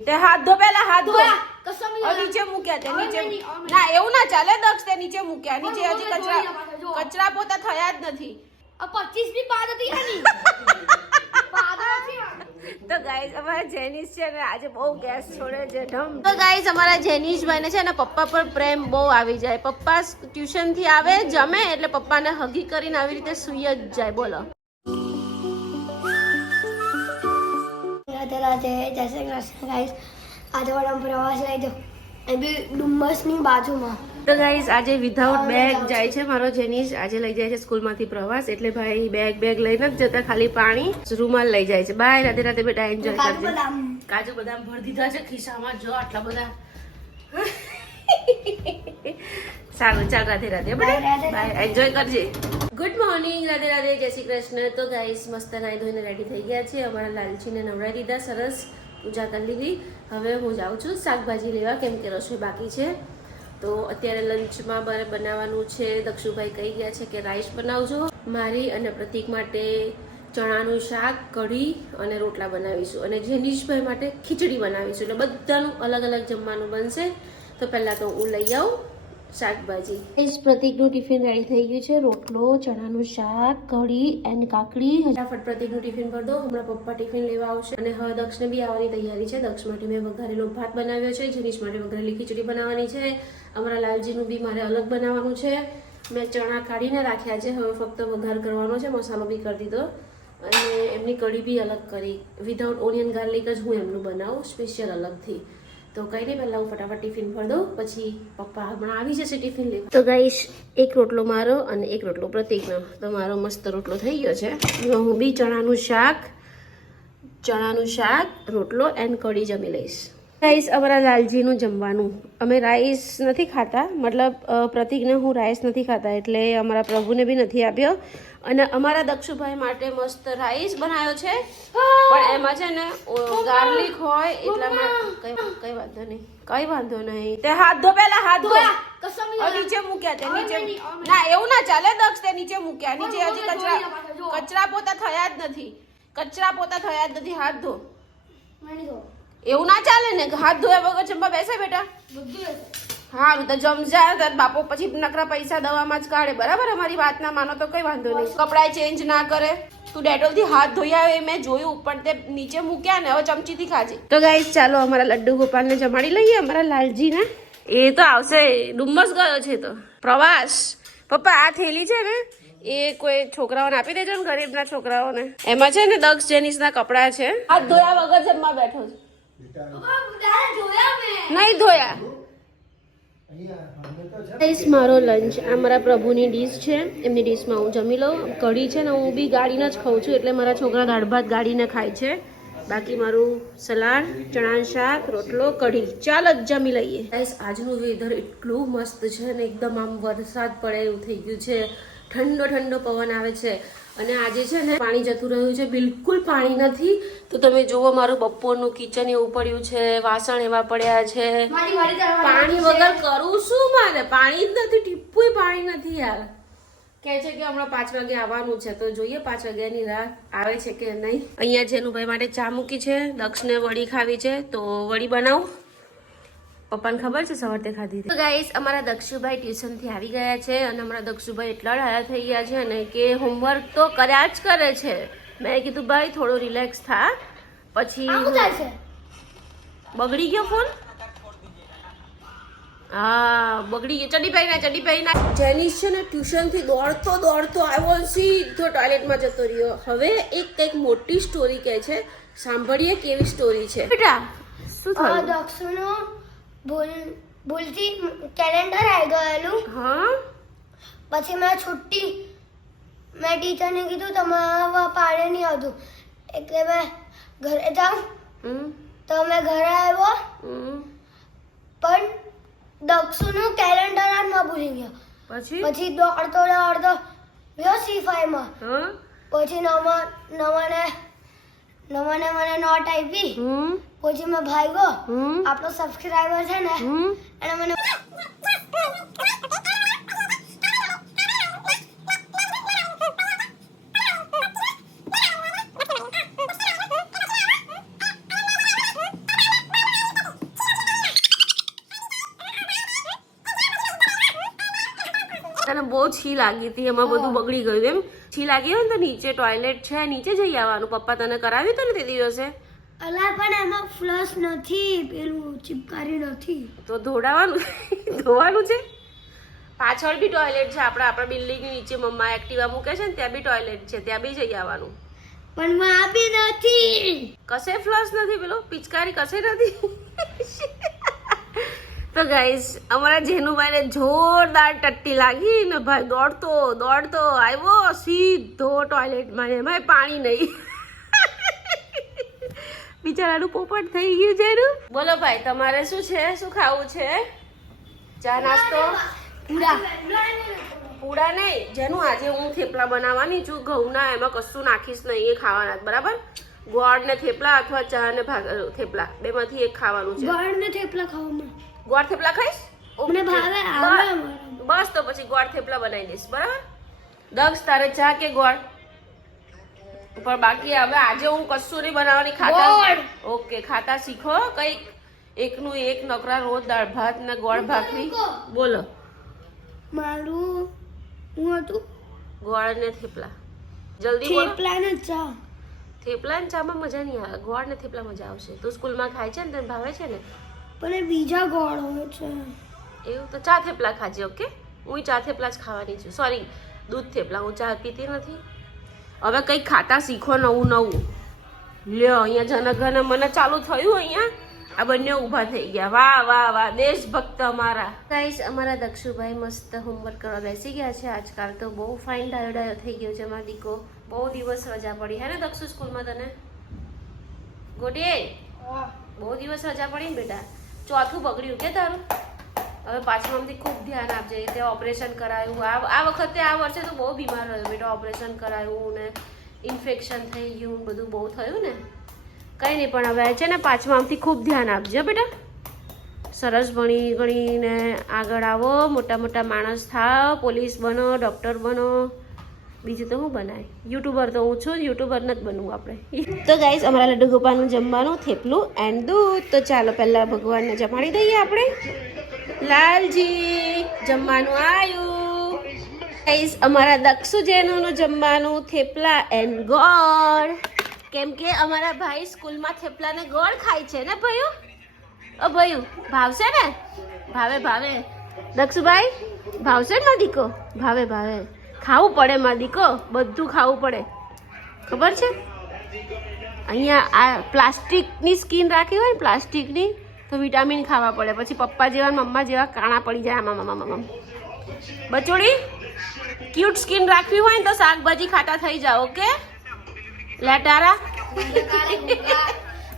તે હાથ ધો પેલા હાથ ધો નીચે મૂક્યા તે નીચે ના એવું ના ચાલે દક્ષ તે નીચે મૂક્યા નીચે હજી કચરા પોતા થયા જ નથી 25 भी बाद હતી આની તો ગાઈસ અમારા જેનિશ છે ને આજે બહુ ગેસ છોડે છે ઢમ તો ગાઈસ અમારા જેનિશભાઈ ને છે ને પપ્પા પર પ્રેમ બહુ આવી જાય પપ્પા ટ્યુશન થી આવે જમે એટલે પપ્પાને હગી કરીને આવી રીતે સુઈ જ જાય બોલો રાતે જય શ્રી કૃષ્ણ ગાઈસ આજે વડમ પ્રવાસ લઈ દો એ બી ડુમ્મસની બાજુમાં તો ગાઈસ આજે વિધાઉટ બેગ જાય છે મારો જેનિશ આજે લઈ જાય છે સ્કૂલમાંથી પ્રવાસ એટલે ભાઈ બેગ લઈને જ જતા ખાલી પાણી રૂમાલ લઈ જાય છે બાય રાતે રાતે બેટા એન્જોય કરજે કાજુ બદામ ભરી દીધા છે ખિસ્સામાં જો આટલા બધા સારું ચાલ રાતે રાતે બાય એન્જોય કરજે ગુડ મોર્નિંગ રાધે રાધે જય શ્રી કૃષ્ણ તો ગાઈસ મસ્ત નાઈ ધોઈને રેડી થઈ ગયા છે અમારા લાલચીને નવડાવી દીધા સરસ પૂજા કરી લીધી હવે હું જાઉં છું શાકભાજી લેવા કેમ કે રસોઈ બાકી છે તો અત્યારે લંચમાં બનાવવાનું છે દક્ષુભાઈ કહી ગયા છે કે રાઈસ બનાવજો મારી અને પ્રતિક માટે ચણાનું શાક કઢી અને રોટલા બનાવીશું અને જેનિશભાઈ માટે ખીચડી બનાવીશું એટલે બધાનું અલગ અલગ જમવાનું બનશે તો પહેલાં તો હું લઈ આવું શાકભાજી પ્રતિકનું ટિફિન રેડી થઈ ગયું છે રોટલો ચણાનું શાક કઢી એન્ડ કાકડી ફટાફટ પ્રતિકનું ટિફિન ભર દો હમણાં પપ્પા ટિફિન લેવા આવશે અને હવે દક્ષને બી આવવાની તૈયારી છે દક્ષ માટે મેં વઘારેલો ભાત બનાવ્યો છે જેનિશ માટે વઘારેલી ખીચડી બનાવવાની છે અમારા લાલજીનું બી મારે અલગ બનાવવાનું છે મેં ચણા કાઢીને રાખ્યા છે હવે ફક્ત વઘાર કરવાનો છે મસાલો બી કરી દીધો અને એમની કઢી બી અલગ કરી વિધાઉટ ઓનિયન ગાર્લિક જ હું એમનું બનાવું સ્પેશિયલ અલગથી તો કઈ નહીં પહેલાં હું ફટાફટ ટિફિન ભર દઉં પછી પપ્પા હમણાં આવી જશે ટિફિન લેવા તો ગાઈશ એક રોટલો મારો અને એક રોટલો પ્રતિકનો તો મારો મસ્ત રોટલો થઈ ગયો છે હું બી ચણાનું શાક રોટલો એન્ડ કઢી જમી લઈશ રાઈસ અમારા લાલજીનું જમવાનું અમે રાઈસ નથી ખાતા મતલબ પ્રતિકને હું રાઈસ નથી ખાતા એટલે અમારા પ્રભુને બી નથી આપ્યો અને અમારા દક્ષુભાઈ માટે મસ્ત રાઈસ બનાવ્યો છે પણ એમાં છે ને ગાર્લિક હોય એટલામાં કઈ વાંધો નહીં તે હાથ ધો પેલા હાથ ધો નીચે મૂક્યા તે નીચે ના એવું ના ચાલે દક્ષ તે નીચે મૂક્યા નીચે હજી કચરા પોતા થયા જ નથી હાથ ધો એવું ના ચાલે ને હાથ ધોયા વગર જમવા બેસે બેટા હારું તો જમજા તાર બાપો પછી નકરા પૈસા દવામાં જ કાઢે બરાબર અમારી વાત ના માનો તો કઈ વાંધો નહીં કપડાં ચેન્જ ના કરે તું ડેટોલ થી હાથ ધોઈ આવે મેં જોયું પણ તે નીચે મૂક્યા ને હવે ચમચીથી ખાજે તો ગાઈસ ચાલો અમારા લડ્ડુ ગોપાલને જમાડી લઈએ અમારા લાલજીને એ તો આવશે ડુમ્મસ ગયો છે તો પ્રવાસ પપ્પા આ થેલી છે ને એ કોઈ છોકરાઓને આપી દેજો ને ગરીબના છોકરાઓને એમાં છે ને દક્ષ જેનિશના કપડાં છે હાથ ધોયા વગર જમવા બેઠો છે નહીં ધોયા મારો લંચ આ મારા પ્રભુની ડીશ છે એમની ડીશમાં હું જમી લઉં કઢી છે ને હું બી ગાળીને જ ખાઉં છું એટલે મારા છોકરા દાળ ભાત ગાળીને ખાય છે બાકી મારું સલાડ ચણાનું શાક રોટલો કઢી ચાલ જ જમી લઈએ ગાઈસ આજનું વેધર એટલું મસ્ત છે ને એકદમ આમ વરસાદ પડે એવું થઈ ગયું છે ઠંડો પવન આવે છે અને આજે છે ને પાણી જતું રહ્યું છે બિલકુલ પાણી નથી તો તમે જુઓ મારું બપોરનું કિચન એવું પડ્યું છે વાસણ એવા પડ્યા છે પાણી વગર કરું શું મારે પાણી જ નથી ટીપુય પાણી નથી યાર કહે છે કે હમણાં 5 વાગે આવવાનું છે તો જોઈએ 5 વાગ્યાની રાહ આવે છે કે નહીં અહીંયા જેનુભાઈ માટે ચા મૂકી છે દક્ષને વડી ખાવી છે તો વડી બનાવું પપ્પાને ખબર છે સવારે ખાધી તો ગાઈસ અમારા દક્ષુભાઈ ટ્યુશનથી આવી ગયા છે અને અમારા દક્ષુભાઈ એટલા ડાયા થઈ ગયા છે ને કે હોમવર્ક તો કર્યા જ કરે છે મેં કીધું ભાઈ થોડો રિલેક્સ થા પછી બગડી ગયો ફોન હા બગડી ગયો ચડી પાઈ ના જેનિશ છે ને ટ્યુશનથી દોડતો આવ્યો સીધો ટોયલેટમાં જતો રહ્યો હવે એક કંઈક મોટી સ્ટોરી કહે છે સાંભળીએ કેવી સ્ટોરી છે બેટા શું થયું દક્ષનો ભૂલથી કેલેન્ડર આવી ગયેલું હા પછી મેં ટીચરને કીધું તમારા પાડે નહીં આવતું એટલે મેં ઘરે જાઉં તો મેં ઘરે આવ્યો પણ દક્ષુનું કેલેન્ડર જ ન ભૂલી ગયો પછી દોડતો ગયો C5 પછી નવાને મને નોટ આપી પછી મેં ભાગ્યો આપણો સબસ્ક્રાઇબર છે ને એને મને તને બહુ છી લાગી હતી, એમાં બધું બગડી ગયું એમ. છી લાગી હોય ને તો નીચે ટોયલેટ છે, નીચે જઈ આવવાનું. પપ્પા તને કરાવ્યું હતું ને તે દિવસે? અલા પણ એમાં ફ્લશ નથી, પેલું ચિપકારી નથી. તો ધોવાનું ધોવાનું છે. પાછળ બી ટોયલેટ છે આપણા બિલ્ડિંગ નીચે. મમ્મા એક્ટિવા મૂકે છે ને ત્યાં બી ટોયલેટ છે, ત્યાં બી જઈ આવવાનું. પણ માં બી નથી, કશે ફ્લશ નથી, પેલો પિચકારી કશે નથી. તો ગાઈસ અમારા જેનુભાઈને જોરદાર ટટ્ટી લાગી ને ભાઈ દોડતો આવ્યો સીધો ટોયલેટમાં. એમાં પાણી નહીં. બિચારાનું પોપટ થઈ ગયું છે એનું. બોલો ભાઈ તમારે શું છે, શું ખાવું છે? ચા નાસ્તો? પૂડા નહીં, જેનું આજે હું થેપલા બનાવવાની છું ઘઉંના. એમાં કશું નાખીશ નહીં, એ ખાવાના બરાબર. ગોળ ને થેપલા અથવા ચા ને થેપલા બેમાંથી એક ખાવાનું છે. ગોળ ને થેપલા ખાવામાં. ગોળ થેપલા ખાઈશ? મને ભાવે. આવે બસ તો પછી ગોળ થેપલા બનાવી દઈશ બરાબર. દક્ષ તારે ચા કે ગોળ? પણ બાકી હવે આજે હું કશું નહીં બનાવવાની. ખાતા ઓકે, ખાતા શીખો કઈક. એકનું એક નકરા રોજ દાળ ભાત ને ગોળ ભાખરી. બોલો મારું હું હતું ગોળ ને થેપલા. જલ્દી બોલો. થેપલા ને ચા. થેપલા ને ચામાં મજા નહીં આવે, ગોળ ને થેપલા મજા આવશે. તું સ્કૂલમાં ખાય છે ને તને ભાવે છે ને? પણ એ બીજા ગોળ હોય છે એવું તો ચા થેપલા ખાજે. ઓકે, હું ચા થેપલા જ ખાવાની છું. સોરી, દૂધ થેપલા. હું ચા પીતી નથી. હવે કંઈક ખાતા શીખો નવું. લ્યો અહીંયા જનગણ મને ચાલુ થયું. અહીંયા આ બંને ઊભા થઈ ગયા. વાહ વાહ વાહ, દેશભક્ત અમારા. ગાઈસ અમારા દક્ષુભાઈ મસ્ત હોમવર્ક કરવા બેસી ગયા છે. આજકાલ તો બહુ ફાઇન ડાયો થઈ ગયો છે અમારો દીકો. બહુ દિવસ રજા પડી હે ને દક્ષુ સ્કૂલમાં તને? ગોટી બહુ દિવસ રજા પડી ને બેટા. ચોથું બગડ્યું કે તારું? હવે પાંચમામાંથી ખૂબ ધ્યાન આપજે. તે ઓપરેશન કરાયું. આ વખતે આ વર્ષે તો બહુ બીમાર રહ્યો બેટા. ઓપરેશન કરાયું ને ઇન્ફેક્શન થઈ ગયું, બધું બહુ થયું ને. કંઈ નહીં, પણ હવે છે ને પાંચમામાંથી ખૂબ ધ્યાન આપજો બેટા. સરસ ભણી ગણીને આગળ આવો, મોટા માણસ થાવ, પોલીસ બનો, ડૉક્ટર બનો. બીજું તો હું બનાય? યુટ્યુબર તો હું છું, યુટ્યુબર નથી બનવું આપણે. તો ગાઈસ અમારા લડ્ડુ ગોપાલનું જમવાનું થેપલું એન્ડ દૂધ. તો ચાલો પહેલાં ભગવાનને જમાડી દઈએ આપણે. લાલજી જમવાનું આવ્યું. ગાઈસ અમારા દક્ષુ જેનુનું જમવાનું થેપલા એન્ડ ગોળ. કેમ કે અમારા ભાઈ સ્કૂલમાં થેપલા ને ગોળ ખાય છે ને ભયું? ભયું ભાવશે ને? ભાવે દક્ષુભાઈ ભાવશે ને દીકો? ભાવે ખાવું પડે માં દીકો, બધું ખાવું પડે. ખબર છે? અહીંયા આ પ્લાસ્ટિકની સ્કીન રાખી હોય ને પ્લાસ્ટિકની, તો વિટામિન ખાવા પડે. પછી પપ્પા જેવા મમ્મા જેવા કાણા પડી જાય. આમાં બચોડી ક્યુટ સ્કીન રાખવી હોય ને તો શાકભાજી ખાતા થઈ જાઓ. ઓકે લેટારા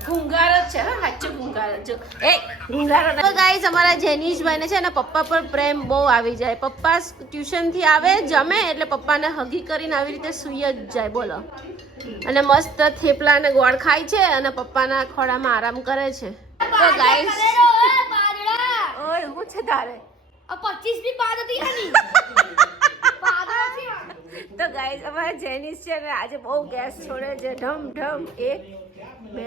ગુંગાર જ છે, સાચો ગુંગાર જ. ગુંગાર. તો ગાઈસ અમારા જેનીશભાઈને છે ને પપ્પા પર પ્રેમ બહુ આવી જાય. પપ્પા ટ્યુશનથી આવે, જમે એટલે પપ્પાને હગી કરીને આવી રીતે સૂઈ જ જાય. બોલો. અને મસ્ત થેપલા અને ગોળ ખાય છે અને પપ્પાના ખોળામાં આરામ કરે છે. તો ગાઈસ ઓય હું છે તારે 25 બી પાદ હતી હની. તો ગાઈસ અમારા જેનિસ છે ને આજે બહુ ગેસ છોડે છે. ઢમ 1 2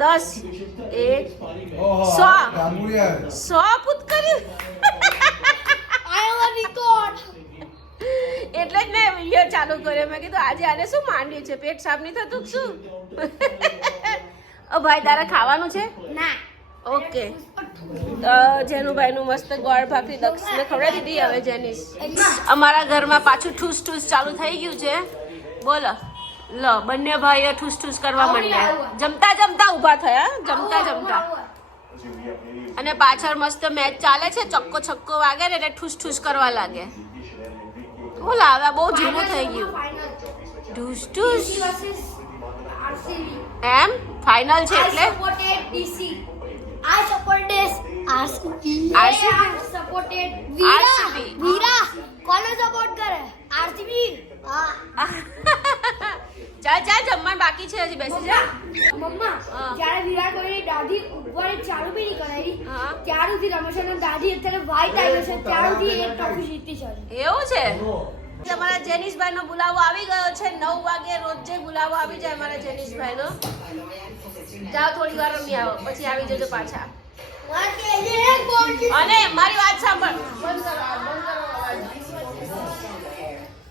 10 100 પૂત કર્યું. એટલે જ મેં વિડીયો ચાલુ કર્યો. મેં કીધું આજે આને શું માંડ્યું છે, પેટ સાફ નહીં થતું શું? ઓ ભાઈ તારે ખાવાનું છે? ના. ઓકે, તો જેનુભાઈનું મસ્ત ગોળ ભાખરી દક્ષને ખવડાવી દીધી. હવે જેનિસ અમારા ઘરમાં પાછું ઠૂસ ચાલુ થઈ ગયું છે. બોલો લો, બંને ભાઈઓ ઠૂસ કરવા માંડ્યા. જમતા ઊભા થયા. જમતા અને પાછળ મસ્ત મેચ ચાલે છે. ચક્કો છક્કો વાગે ને એટલે ઠૂસ કરવા લાગે. બોલો હવે બહુ જૂનું થઈ ગયું. ઠૂસ એમ ફાઇનલ છે એટલે I supported RCB. વીરા કોને સપોર્ટ કરે? RCB. ચાલ જમવાનું બાકી છે, હજી બેસી જા. મમ્મા જ્યારે વિરાટ કોહલી દાઢી ઉપર ચાલુ બી નહીં કરાવી ત્યારથી રમે છે અને દાઢી અત્યારે વ્હાઈટ આવી છે ત્યારથી એક ટ્રોફી જીતી છે. એવું છે? અમારા જેનિશભાઈનો બોલાવો આવી ગયો છે. 9 વાગે રોજે બોલાવો આવી જાય અમારા જેનિશભાઈનો. જાઓ થોડી વાર રમી આવો, પછી આવી જજો પાછા. અને મારી વાત સાંભળ. બંધ કરો.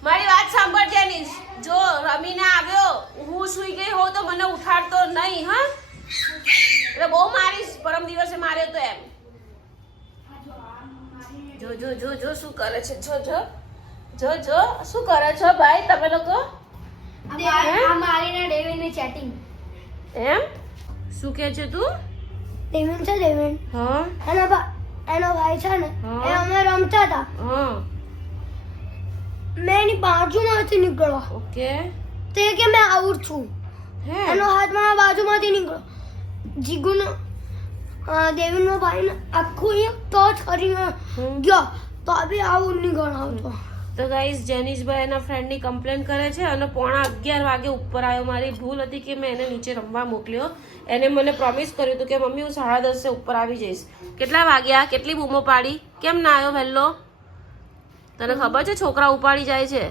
મારી વાત સાંભળ જેનિસ, જો રમીને આવ્યો હું સુઈ ગઈ હોઉં તો મને ઉઠાડતો નહીં, હા? એટલે બહુ મારીશ, પરમ દિવસે માર્યો તો એમ. જો જો જો જો શું કરે છે, જો જો જો જો શું કરે છો ભાઈ તમે લોકો? આ મારીને ડેવિનની ચેટિંગ. એમ શું કહે છે તું? ડેવિન છે, ડેવિન. હા એનો ભાઈ છે ને, હા. એ અમે રમતા હતા. હા મેં એની બાજુમાંથી નીકળ્યો. ઓકે. તે કે મેં આઉટ છું. હે એનો હાથ મારા બાજુમાંથી નીકળ્યો. જીગુનો દેવીનો ભાઈ ને આખું એક ટચ કરીને ગયો તો બી આઉટ નહીં ગણાવતો. તો ગાઈસ જેનિશભાઈ એના ફ્રેન્ડની કમ્પ્લેન કરે છે અને 11:15 વાગે ઉપર આવ્યો. મારી ભૂલ હતી કે મેં એને નીચે રમવા મોકલ્યો. એને મને પ્રોમિસ કર્યું હતું કે મમ્મી હું 10:30 ઉપર આવી જઈશ. કેટલા વાગ્યા? કેટલી બૂમો પાડી? કેમ ના આવ્યો વહેલો? તને ખબર છે છોકરા ઉપાડી જાય છે?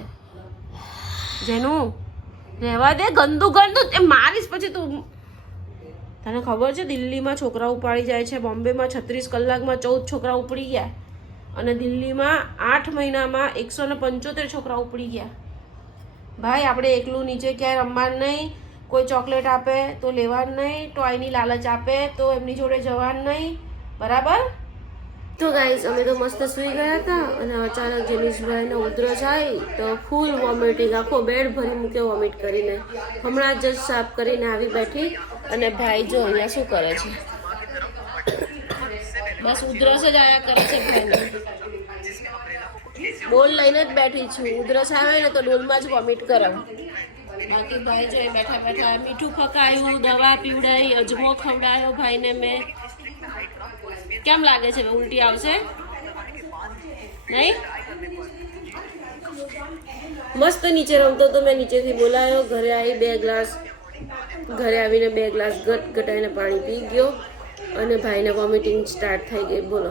જેનું રહેવા દે, ગંદુ ગંદુ એ મારીશ પછી તું. તને ખબર છે દિલ્હીમાં છોકરા ઉપાડી જાય છે? બોમ્બેમાં 36 કલાકમાં 14 છોકરા ઉપડી ગયા અને દિલ્હીમાં 8 મહિનામાં 175 છોકરા ઉપડી ગયા. ભાઈ આપણે એકલું નીચે ક્યાંય રમવાનું નહીં. કોઈ ચોકલેટ આપે તો લેવાનું નહીં, ટોયની લાલચ આપે તો એમની જોડે જવાનું નહીં, બરાબર? તો ગાઈસ અમે તો મસ્ત સૂઈ ગયા હતા અને અચાનક જેનિશભાઈને ઉધરસ આવી તો ફૂલ વોમિટિંગ, આખો બેડ ભરી મૂક્યો વોમિટ કરીને. હમણાં જ સાફ કરીને આવી બેઠી અને ભાઈ જો અહીંયા શું કરે છે, બસ ઉધરસ જ આયા કરે છે ભાઈને. ડોલ લઈને જ બેઠી છું, ઉધરસ આવે ને તો ડોલમાં જ વોમિટ કરે. બાકી ભાઈ જો બેઠા બેઠા મીઠું ફકાયું, દવા પીવડાવી, અજમો ખવડાયો ભાઈને મેં. કેમ લાગે છે ઉલટી આવશે? નહીં? મસ્ત નીચે રમતો તો મેં નીચેથી બોલાયો, ઘરે આવી 2 ગ્લાસ, ઘરે આવીને 2 ગ્લાસ ગટાઈને પાણી પી ગયો અને ભાઈને વોમિટિંગ સ્ટાર્ટ થઈ ગઈ. બોલો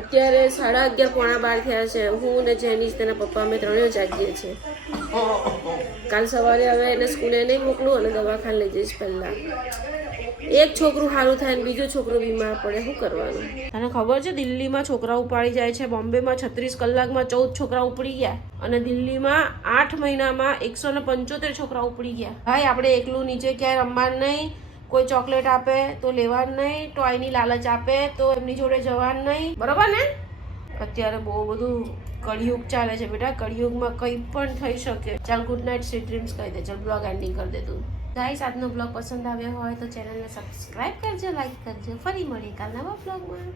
અત્યારે 11:30 પોણા 12 થયા છે. હું ને જેનિશ તેના પપ્પા અમે ત્રણેય જાગીએ છીએ. કાલ સવારે હવે એને સ્કૂલે નહીં મોકલું અને દવાખાને લઈ જઈશ પહેલા. એક છોકરું સારું થાય ને બીજું છોકરું બીમાર પડે, શું કરવાનું? તને ખબર છે દિલ્હીમાં છોકરા ઉપાડી જાય છે? બોમ્બેમાં 36 કલાકમાં 14 છોકરા ઉપડી ગયા અને દિલ્હીમાં 8 મહિનામાં 175 છોકરા ઉપડી ગયા. ભાઈ આપણે એકલું નીચે ક્યાંય રમવાનું નહીં. કોઈ ચોકલેટ આપે તો લેવાનું નહીં, ટોયની લાલચ આપે તો એમની જોડે જવાનું નહીં, બરોબર ને? અત્યારે બહુ બધું કળિયુગ ચાલે છે બેટા, કળિયુગમાં કંઈ પણ થઈ શકે. ચાલ ગુડ નાઇટ, સ્વીટ ડ્રીમ્સ કહી દે. ચાલ બ્લોગ એન્ડિંગ કરી દે તું. ગાઈસ આજનો બ્લોગ પસંદ આવ્યો હોય તો ચેનલને સબસ્ક્રાઇબ કરજો, લાઈક કરજો. ફરી મળીએ કાલ નવા બ્લોગમાં.